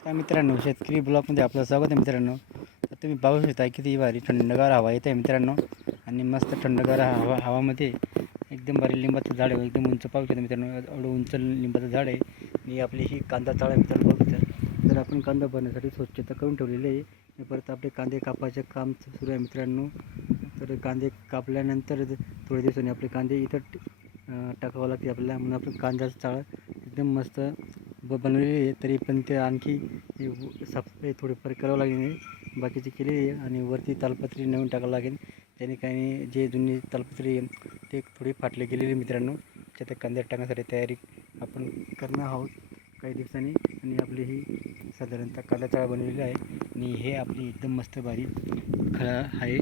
नमस्कार मित्रांनो, शेतकरी ब्लॉगमध्ये आपलं स्वागत आहे मित्रांनो. तर तुम्ही पाहू शकता किती भारी थंडगार हवा येते मित्रांनो. आणि मस्त थंडगार हवामध्ये एकदम भारी लिंबाचं झाड आहे, एकदम उंच पाहू शकता मित्रांनो. एवढं उंच लिंबाचं झाड आहे आणि आपली ही कांदा चाळ आहे मित्रांनो. बघू तर आपण कांदा भरण्यासाठी स्वच्छता करून ठेवलेली आहे. परत आपले कांदे कापायचं काम सुरू आहे मित्रांनो. तर कांदे कापल्यानंतर थोड्या दिवसांनी आपले कांदे इथं टाकावं लागते आपल्याला, म्हणून आपण कांद्याचं चाळ एकदम मस्त बनवलेली आहे. तरी पण ते आणखी साफसफाई थोडीफार करावं लागेल, बाकीची केलेली आहे. आणि वरती तालपत्री नवीन टाकावं लागेल, त्याने काही जे जुनी तालपत्री आहे ते थोडी फाटले गेलेली मित्रांनो. त्या कांद्यात टाकण्यासाठी तयारी आपण करणार आहोत काही दिवसांनी. आणि आपली ही साधारणतः कांदा चाळ बनवलेली आहे. आणि हे आपली एकदम मस्त भारी खळा आहे.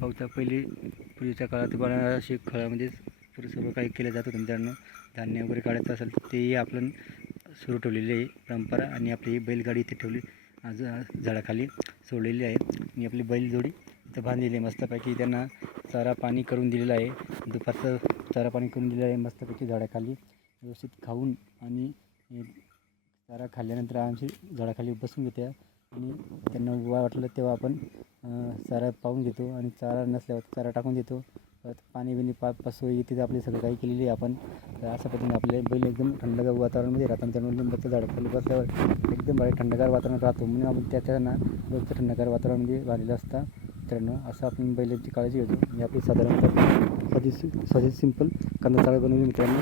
पावसा पहिले पूर्वीच्या काळात बघा अशी खळामध्येच सर्व काही केलं जात होतं मित्रांनो. धान्य वगैरे काढायचं असेल तर तेही आपण सुरू ठेवलेली आहे परंपरा. आणि आपली ही बैलगाडी इथे ठेवली, आज झाडाखाली सोडलेली आहे. आणि आपली बैलजोडी इथं बांधलेली आहे मस्तपैकी. त्यांना चारा पाणी करून दिलेलं आहे, दुपारचं चारा पाणी करून दिलेलं आहे मस्तपैकी. झाडाखाली व्यवस्थित खाऊन आणि चारा खाल्ल्यानंतर आमची झाडाखाली बसून घेते. आणि त्यांना वाटलं तेव्हा आपण चारा पाहून घेतो, आणि चारा नसल्यावर चारा टाकून देतो. पाणी बिणी सोय तिथे आपली सगळं काही केलेली आहे आपण. तर अशा पद्धतीने आपले बैल एकदम थंडगार वातावरणामध्ये राहतात. त्यामुळे लिंबाच्या झाडाखाली बसल्यावर एकदम भारी थंडगार वातावरण राहतो, म्हणून आपण त्याच्यानं रोजचं थंडगार वातावरणामध्ये बांधलेलं असतं मित्रांनो. असं आपण बैलांची काळजी घेतो. आणि आपली साधारणतः साधी सिंपल कांदा चाळ बनवली मित्रांनो.